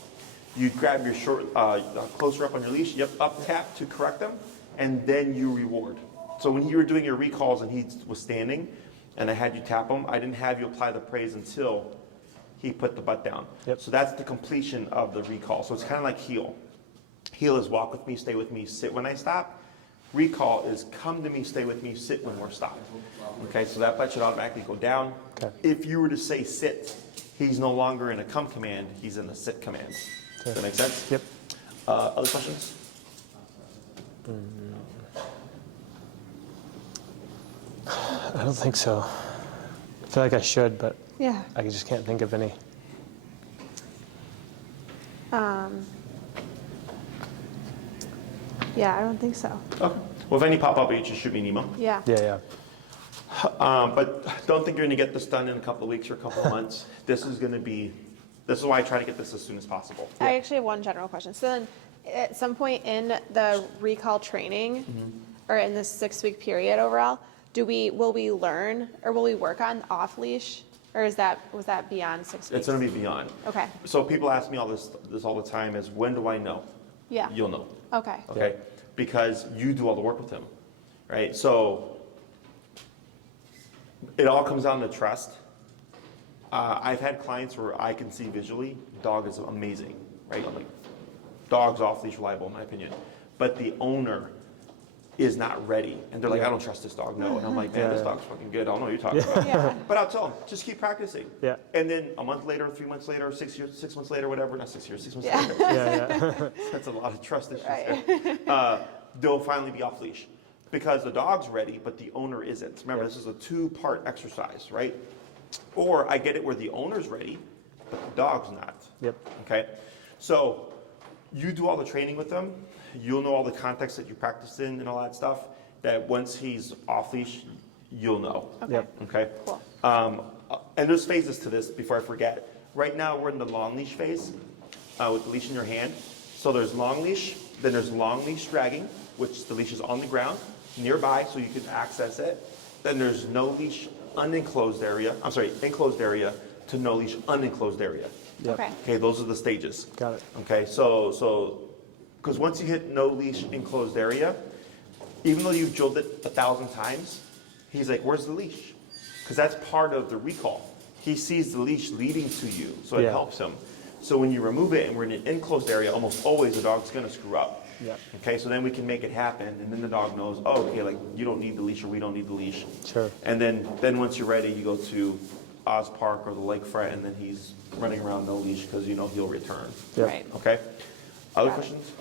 you grab your short closer up on your leash. Yep. Up tap to correct them, and then you reward. So when you were doing your recalls and he was standing, and I had you tap him, I didn't have you apply the praise until he put the butt down. Yep. So that's the completion of the recall. So it's kind of like heel. Heel is walk with me, stay with me, sit when I stop. Recall is come to me, stay with me, sit when we're stopped. Okay, so that butt should automatically go down. Okay. If you were to say sit, he's no longer in a come command, he's in a sit command. Does that make sense? Yep. Other questions? I don't think so. I feel like I should, but Yeah. I just can't think of any. Yeah, I don't think so. Okay. Well, if any pop up, you just shoot me an email. Yeah. Yeah. But don't think you're going to get this done in a couple of weeks or a couple of months. This is why I try to get this as soon as possible. I actually have one general question. So then, at some point in the recall training, or in this 6-week period overall, will we learn or will we work on off leash, or was that beyond 6 weeks? It's going to be beyond. Okay. So people ask me all this all the time is when do I know? Yeah. You'll know. Okay. Okay. Because you do all the work with him, right? So it all comes down to trust. I've had clients where I can see visually, dog is amazing, right? I'm like, dog's off leash reliable in my opinion, but the owner is not ready, and they're like, I don't trust this dog, no. And I'm like, man, this dog's fucking good. I don't know what you're talking about. Yeah. But I'll tell them, just keep practicing. Yeah. And then a month later, 3 months later, 6 months later, whatever, not 6 years, 6 months later. Yeah. That's a lot of trust issues Right. there. They'll finally be off leash. because the dog's ready, but the owner isn't. Remember, this is a two-part exercise, right? Or I get it where the owner's ready, but the dog's not. Yep. Okay? So you do all the training with them. You'll know all the context that you practiced in and all that stuff, that once he's off leash, you'll know. Okay. Yep. Okay? Cool. And there's phases to this before I forget. Right now, we're in the long leash phase with the leash in your hand. So there's long leash, then there's long leash dragging, which the leash is on the ground, nearby, so you can access it. Then there's no leash enclosed area to no leash unenclosed area. Yep. Okay. Okay, those are the stages. Got it. Okay, so, because once you hit no leash enclosed area, even though you've drilled it 1,000 times, he's like, where's the leash? Because that's part of the recall. He sees the leash leading to you, so it Yeah. helps him. So when you remove it and we're in an enclosed area, almost always the dog's gonna screw up. Yeah. Okay, so then we can make it happen, and then the dog knows, oh, okay, like you don't need the leash or we don't need the leash. Sure. And then once you're ready, you go to Oz Park or the Lakefront, and then he's running around no leash because you know he'll return. Yep. Right. Okay? Other Got it. questions?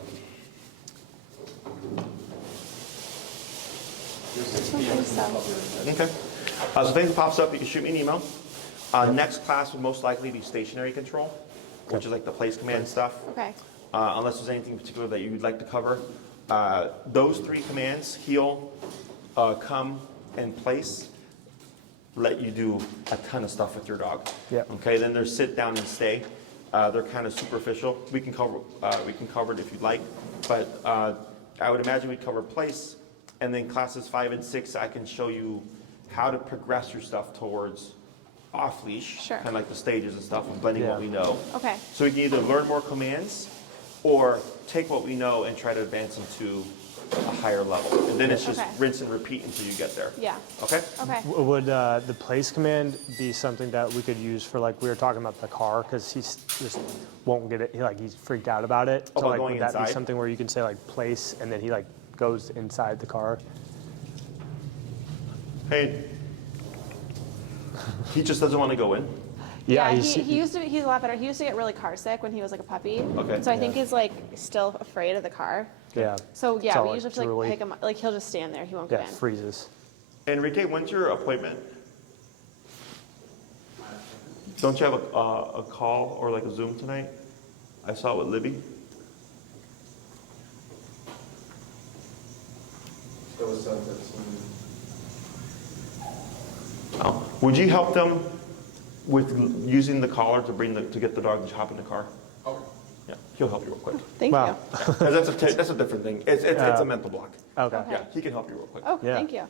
Okay. So things pops up, you can shoot me an email. Next class would most likely be stationary control, which is like the place command stuff. Okay. Unless there's anything in particular that you'd like to cover. Those three commands, heel, come, and place, let you do a ton of stuff with your dog. Yeah. Okay, then there's sit down and stay. They're kind of superficial. We can cover it if you'd like, but I would imagine we'd cover place, and then classes 5 and 6, I can show you how to progress your stuff towards off leash, Sure. kind of like the stages and stuff, and blending what Yeah. we know. Okay. So we can either learn more commands or take what we know and try to advance into a higher level. And then it's just Okay. rinse and repeat until you get there. Yeah. Okay? Okay. Would the place command be something that we could use for, like, we were talking about the car, because he just won't get it, he's freaked out about it. Oh, So, about like, going would that be inside? something where you can say, like, place, and then he, like, goes inside the car? Hey, he just doesn't want to go in. Yeah, he's- he's a lot better. He used to get really car sick when he was like a puppy. Okay. So I think he's like still afraid of the car. Yeah. So yeah, So, we like, usually have to like drooly. pick him up. Like he'll just stand there. He won't Yeah, go in. freezes. Enrique, when's your appointment? Don't you have a call or like a Zoom tonight? I saw it with Libby. It was 7:13. Oh. Would you help them with using the collar to get the dog to hop in the car? Okay. Yeah, he'll help you real quick. Thank Wow. you. 'Cause that's a different thing. It's a mental block. Okay. Okay. Yeah, he can help you real quick. Oh, Yeah. thank you.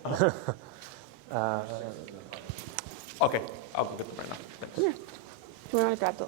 Okay, I'll go get them right now. Thanks. Do we want to grab the?